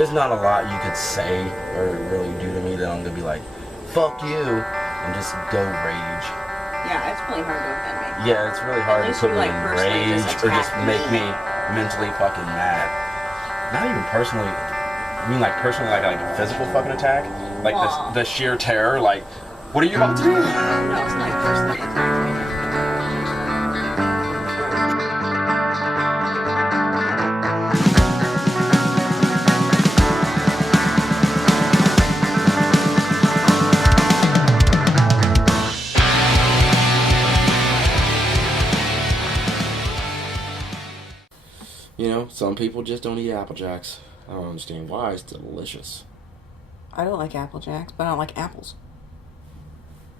there's not a lot you could say or really do to me that I'm gonna be like, fuck you, and just go rage. Yeah, it's really hard to offend me. Yeah, it's really hard to put me in rage or just make me mentally fucking mad. Not even personally. I mean, like personally, like a physical fucking attack, like the sheer terror. Like, what are you about to do? No, it's not personally attacking me. You know, some people just don't eat Apple Jacks. I don't understand why. It's delicious. I don't like Apple Jacks, but I don't like apples.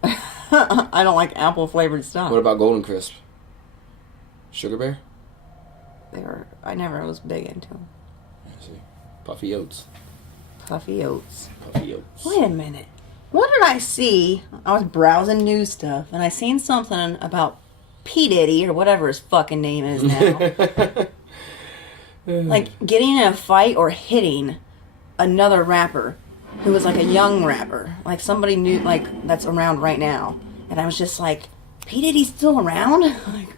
I don't like apple flavored stuff. What about Golden Crisp? Sugar Bear? I never was big into them. I see. Puffy Oats. Puffy Oats. Puffy Oats. Wait a minute. What did I see? I was browsing news stuff, and I seen something about P. Diddy, or whatever his fucking name is now. Like, getting in a fight or hitting another rapper who was like a young rapper. Like, somebody new, like, that's around right now. And I was just like, P. Diddy's still around? Like,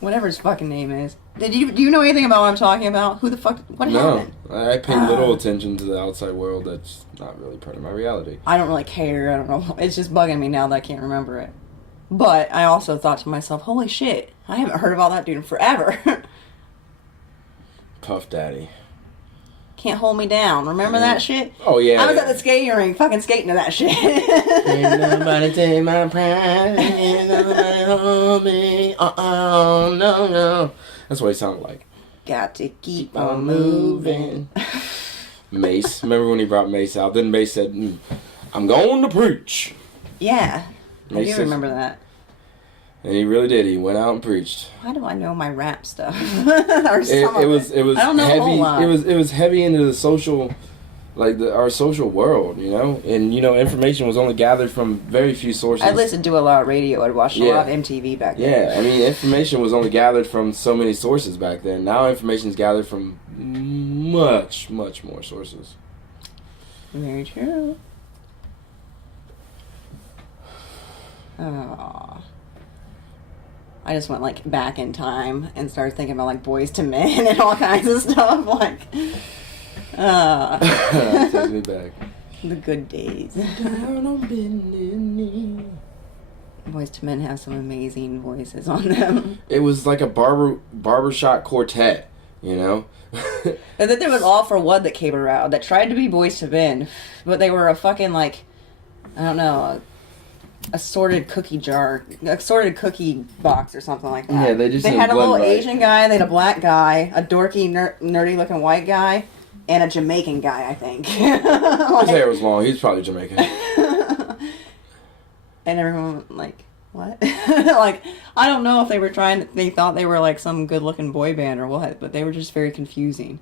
whatever his fucking name is. Do you know anything about what I'm talking about? Who the fuck? What happened? No, I pay little attention to the outside world. That's not really part of my reality. I don't really care. I don't know. It's just bugging me now that I can't remember it. But I also thought to myself, holy shit, I haven't heard about that dude in forever. Puff Daddy. Can't hold me down. Remember that shit? Oh, yeah. I was at the skating rink fucking skating to that shit. Ain't nobody take my pride. Ain't nobody hold me. No. That's what he sounded like. Got to keep on moving. Mace. Remember when he brought Mace out? Then Mace said, I'm going to preach. Yeah. I do remember that. And he really did. He went out and preached. Why do I know my rap stuff? Or it was I don't know heavy. A whole lot. It was heavy into the social, like our social world, you know. And you know, information was only gathered from very few sources. I listened to a lot of radio. I'd watched a lot of MTV back then. Yeah, I mean, information was only gathered from so many sources back then. Now information is gathered from much more sources. Very true. Oh. I just went like back in time and started thinking about like Boys to Men and all kinds of stuff. Like, take me back. The good days. Down on bended knee. Boys to Men have some amazing voices on them. It was like a barbershop quartet, you know. And then there was All for One that came around that tried to be Boys to Men, but they were a fucking like, I don't know. Assorted cookie box or something like that. Yeah, they had a little Asian guy, they had a black guy, a dorky, nerdy looking white guy, and a Jamaican guy, I think. His hair was long. He's probably Jamaican. And everyone like, what? Like, I don't know if they thought they were like some good looking boy band or what, but they were just very confusing.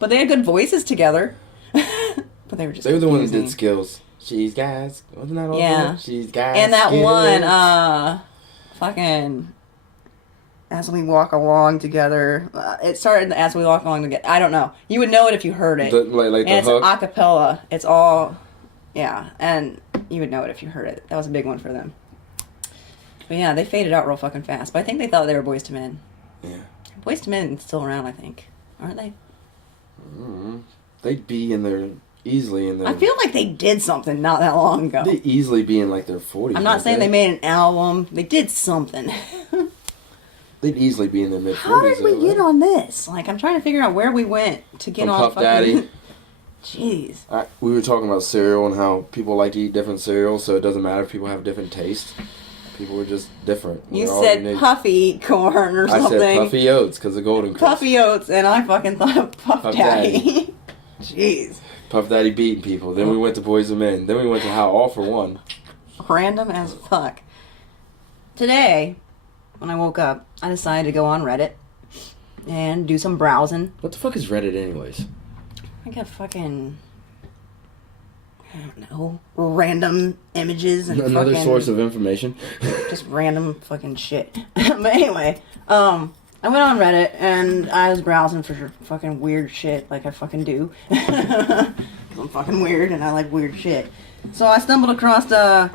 But they had good voices together. But they were just the ones that did Skills. She's guys. Wasn't that all? Yeah. She's guys. And that one, fucking, As We Walk Along Together. It started As We Walk Along Together. I don't know. You would know it if you heard it. Like and the it's hook? a cappella. It's all, yeah. And you would know it if you heard it. That was a big one for them. But yeah, they faded out real fucking fast. But I think they thought they were Boys to Men. Yeah. Boys to Men still around, I think. Aren't they? Mm-hmm. They'd be easily in their... I feel like they did something not that long ago. They'd easily be in like their 40s. I'm not saying they made an album. They did something. They'd easily be in their mid-40s. How did we get on this? Like, I'm trying to figure out where we went to get on Puff fucking... Daddy. Jeez. We were talking about cereal and how people like to eat different cereals, so it doesn't matter if people have different tastes. People are just different. You said puffy corn or something. I said puffy oats because of Golden Crisp. Puffy oats, and I fucking thought of Puff Daddy. Jeez. Puff Daddy beating people. Then we went to Boys and Men. Then we went to How All for One. Random as fuck. Today, when I woke up, I decided to go on Reddit and do some browsing. What the fuck is Reddit anyways? I got fucking... I don't know. Random images and another fucking, source of information. Just random fucking shit. But anyway, I went on Reddit and I was browsing for fucking weird shit like I fucking do. 'Cause I'm fucking weird and I like weird shit. So I stumbled across a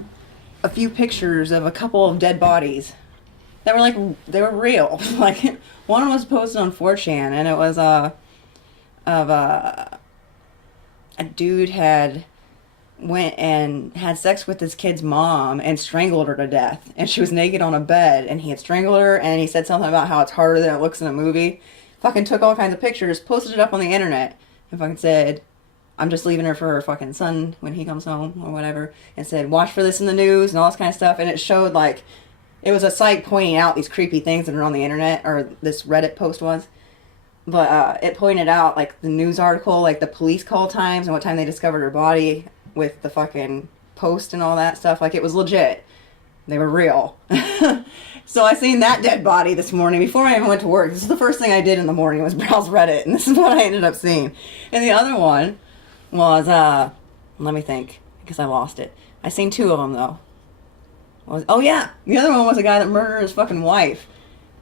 few pictures of a couple of dead bodies that were like, they were real. Like, one was posted on 4chan and it was a dude had went and had sex with this kid's mom and strangled her to death. And she was naked on a bed and he had strangled her and he said something about how it's harder than it looks in a movie. Fucking took all kinds of pictures, posted it up on the internet and fucking said, I'm just leaving her for her fucking son when he comes home or whatever. And said, watch for this in the news and all this kind of stuff. And it showed like, it was a site pointing out these creepy things that are on the internet, or this Reddit post was. But it pointed out like the news article, like the police call times and what time they discovered her body, with the fucking post and all that stuff. Like, it was legit. They were real. So I seen that dead body this morning before I even went to work. This is the first thing I did in the morning was browse Reddit, and this is what I ended up seeing. And the other one was, let me think, because I lost it. I seen two of them, though. Oh, yeah. The other one was a guy that murdered his fucking wife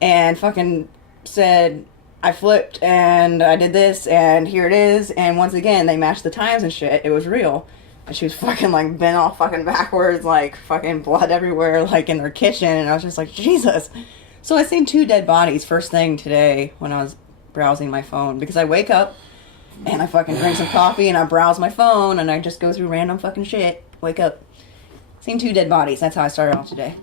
and fucking said, I flipped and I did this and here it is. And once again, they matched the times and shit. It was real. And she was fucking, like, bent all fucking backwards, like, fucking blood everywhere, like, in their kitchen. And I was just like, Jesus. So I seen two dead bodies first thing today when I was browsing my phone. Because I wake up and I fucking drink some coffee and I browse my phone and I just go through random fucking shit. Wake up. Seen two dead bodies. That's how I started off today.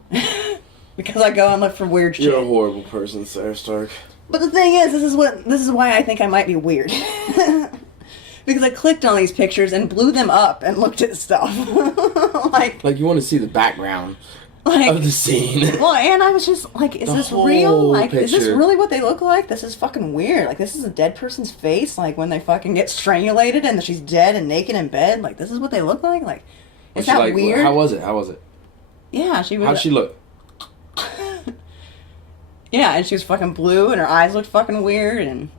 Because I go and look for weird shit. You're a horrible person, Sarah Stark. But the thing is, this is why I think I might be weird. Because I clicked on these pictures and blew them up and looked at stuff. like you want to see the background like, of the scene. Well, and I was just like, is The this real? Like, picture. is this really what they look like? This is fucking weird. Like, this is a dead person's face. Like, when they fucking get strangulated and she's dead and naked in bed. Like, this is what they look like? Like, is that like, weird? How was it? Yeah, she was... How'd she look? Yeah, and she was fucking blue and her eyes looked fucking weird and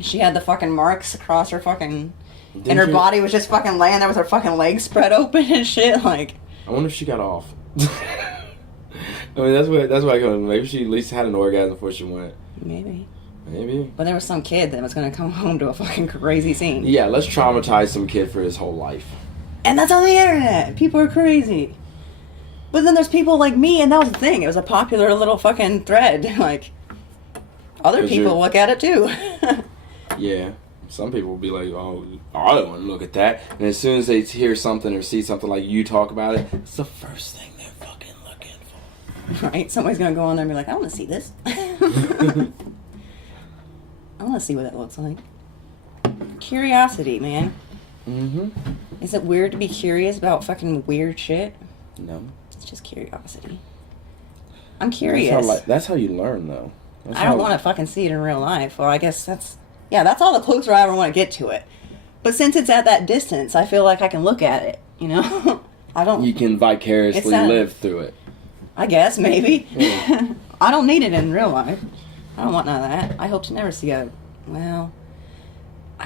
she had the fucking marks across her fucking... and her body was just fucking laying there with her fucking legs spread open and shit, like... I wonder if she got off. I mean, that's why I go. Maybe she at least had an orgasm before she went. Maybe. Maybe. But there was some kid that was gonna come home to a fucking crazy scene. Yeah, let's traumatize some kid for his whole life. And that's on the internet! People are crazy. But then there's people like me, and that was the thing. It was a popular little fucking thread. Like, other people look at it too. Yeah. Some people will be like, oh, I don't want to look at that. And as soon as they hear something or see something like you talk about it, it's the first thing they're fucking looking for. Right? Somebody's gonna go on there and be like, I want to see this. I want to see what it looks like. Curiosity, man. Mm-hmm. Is it weird to be curious about fucking weird shit? No. It's just curiosity. I'm curious. That's how you learn, though. I don't want to fucking see it in real life. Well, I guess that's all the closer I ever want to get to it. But since it's at that distance, I feel like I can look at it, you know? You can vicariously live through it. I guess, maybe. Yeah. I don't need it in real life. I don't want none of that. I hope to never see I've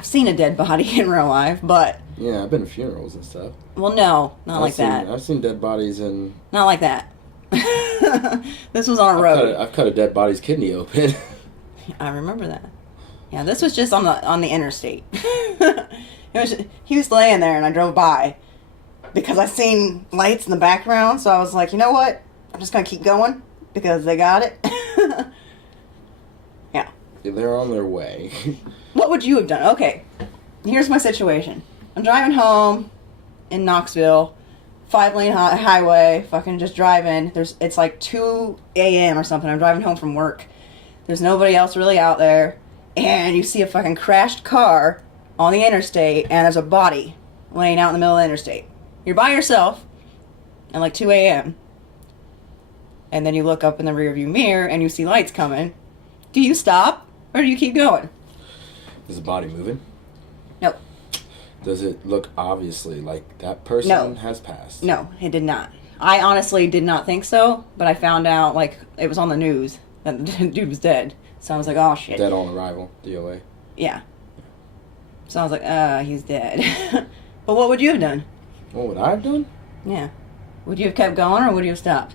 seen a dead body in real life, but... Yeah, I've been to funerals and stuff. Well, no, not that. I've seen dead bodies in... Not like that. This was on a road. I've cut a dead body's kidney open. I remember that. Yeah, this was just on the interstate. He was laying there and I drove by because I seen lights in the background, so I was like, you know what? I'm just gonna keep going because they got it. Yeah. They're on their way. What would you have done? Okay, here's my situation. I'm driving home in Knoxville, 5-lane highway, fucking just driving. It's like 2 a.m. or something. I'm driving home from work. There's nobody else really out there. And you see a fucking crashed car on the interstate, and there's a body laying out in the middle of the interstate. You're by yourself at like 2 a.m. And then you look up in the rearview mirror, and you see lights coming. Do you stop, or do you keep going? Is the body moving? No. Does it look obviously like that person has passed? No, it did not. I honestly did not think so, but I found out, like, it was on the news that the dude was dead. So I was like, oh, shit. Dead on arrival, DOA. Yeah. So I was like, he's dead. But what would you have done? What would I have done? Yeah. Would you have kept going, or would you have stopped?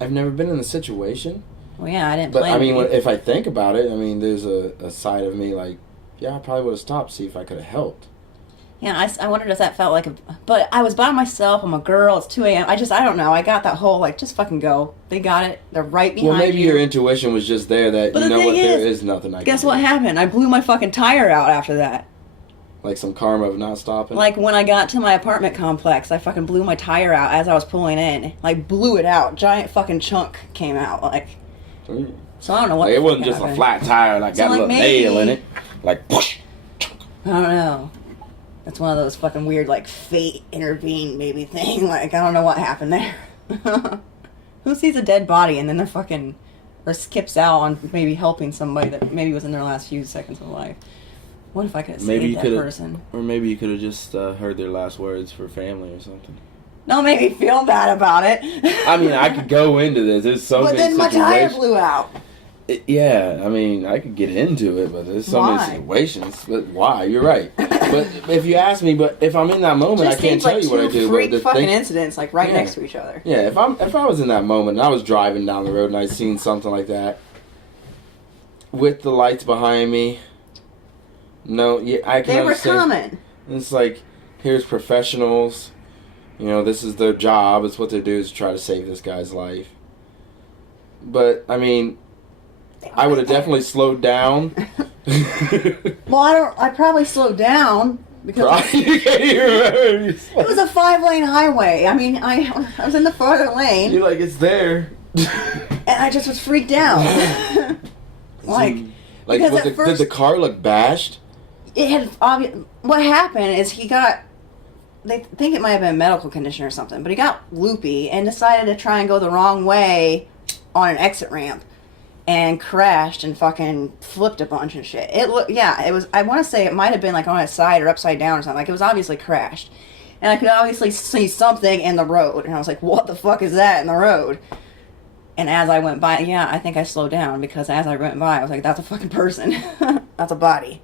I've never been in a situation, Well, yeah, I didn't But plan I mean, to. if I think about it, I mean, there's a side of me like, yeah, I probably would have stopped, see if I could have helped. Yeah, I wondered if that felt like but I was by myself, I'm a girl, it's 2 a.m. I don't know, I got that whole, like, just fucking go. They got it, they're right behind you. Well, maybe your intuition was just there that, but you know what, there is nothing I can do. Guess what happened? I blew my fucking tire out after that. Like some karma of not stopping? Like, when I got to my apartment complex, I fucking blew my tire out as I was pulling in. Like, blew it out. Giant fucking chunk came out, like... So I don't know what. Like, it wasn't just a flat tire, like, got a little nail in it. Like, whoosh. I don't know. That's one of those fucking weird, like, fate intervened maybe thing. Like, I don't know what happened there. Who sees a dead body and then they're fucking, or skips out on maybe helping somebody that maybe was in their last few seconds of life? What if I could have saved that person? Or maybe you could have just heard their last words for family or something. Don't make me feel bad about it. I mean, I could go into this. There's so many situations. But then my tire blew out. Yeah, I mean, I could get into it, but there's so many situations. But why? You're right. But if you ask me, but if I'm in that moment, I can't tell you what I do. Freak fucking incidents, like right next to each other. Yeah, if I was in that moment and I was driving down the road and I seen something like that with the lights behind me, no, yeah, I can understand. They were coming. It's like, here's professionals. You know, this is their job. It's what they do is try to save this guy's life. But I mean, I would have definitely slowed down. Well, I probably slowed down because it was a 5-lane highway. I mean, I was in the farther lane. You're like, it's there. And I just was freaked out. Like did the car look bashed? It had what happened is they think it might have been a medical condition or something, but he got loopy and decided to try and go the wrong way on an exit ramp and crashed and fucking flipped a bunch and shit. It was, I want to say it might have been like on its side or upside down or something. Like, it was obviously crashed. And I could obviously see something in the road. And I was like, what the fuck is that in the road? And as I went by, yeah, I think I slowed down because as I went by, I was like, that's a fucking person. That's a body.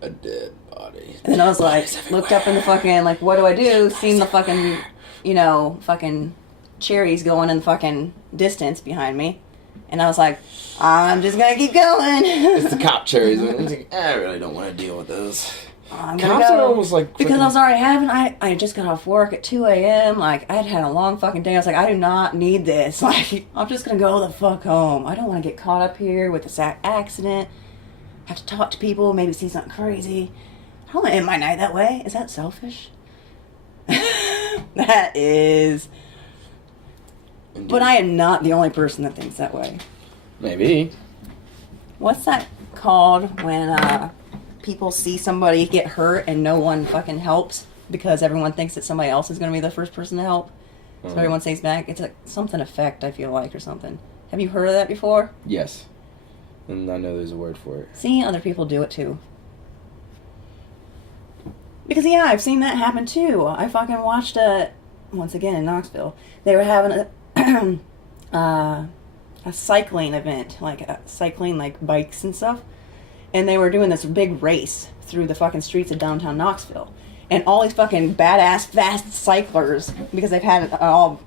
A dead body. And then I was like, looked up in the fucking, like, what do I do? Seen the fucking, fucking cherries going in the fucking distance behind me. And I was like, I'm just gonna keep going. It's the cop cherries. I really don't want to deal with those. I'm Cops gonna go. are almost like... Because I was already I just got off work at 2 a.m. Like, I had a long fucking day. I was like, I do not need this. Like, I'm just gonna go the fuck home. I don't want to get caught up here with this accident. Have to talk to people, maybe see something crazy. I don't want to end my night that way. Is that selfish? That is... Indeed. But I am not the only person that thinks that way. Maybe. What's that called when people see somebody get hurt and no one fucking helps because everyone thinks that somebody else is going to be the first person to help? So everyone stays back. It's like something effect, I feel like, or something. Have you heard of that before? Yes. And I know there's a word for it. See, other people do it too. Because, yeah, I've seen that happen too. I fucking watched once again in Knoxville, they were having a cycling event, like cycling, like bikes and stuff, and they were doing this big race through the fucking streets of downtown Knoxville, and all these fucking badass fast cyclers, because they've had it all,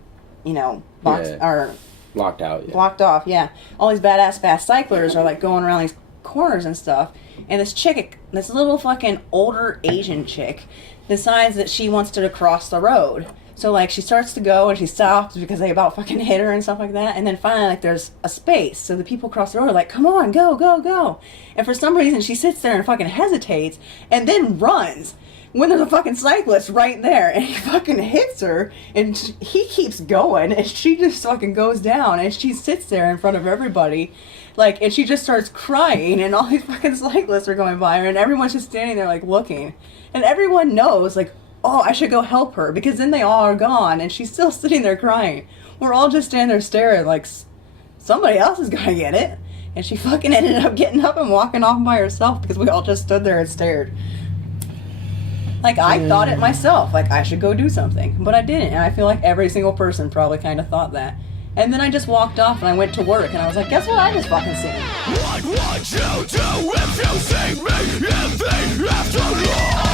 locked out, yeah. Blocked off, yeah. All these badass fast cyclers are like going around these corners and stuff, and this little fucking older Asian chick decides that she wants to cross the road. So, like, she starts to go and she stops because they about fucking hit her and stuff like that. And then finally, like, there's a space. So the people across the road are like, come on, go, go, go. And for some reason, she sits there and fucking hesitates and then runs when there's a fucking cyclist right there. And he fucking hits her and he keeps going. And she just fucking goes down and she sits there in front of everybody. Like, and she just starts crying and all these fucking cyclists are going by her. And everyone's just standing there, like, looking. And everyone knows, like, oh, I should go help her, because then they all are gone, and she's still sitting there crying. We're all just standing there staring, like, somebody else is gonna get it. And she fucking ended up getting up and walking off by herself, because we all just stood there and stared. Like, I thought it myself, like, I should go do something. But I didn't, and I feel like every single person probably kind of thought that. And then I just walked off, and I went to work, and I was like, guess what I just fucking seen? What would you do if you see me in the afterlife?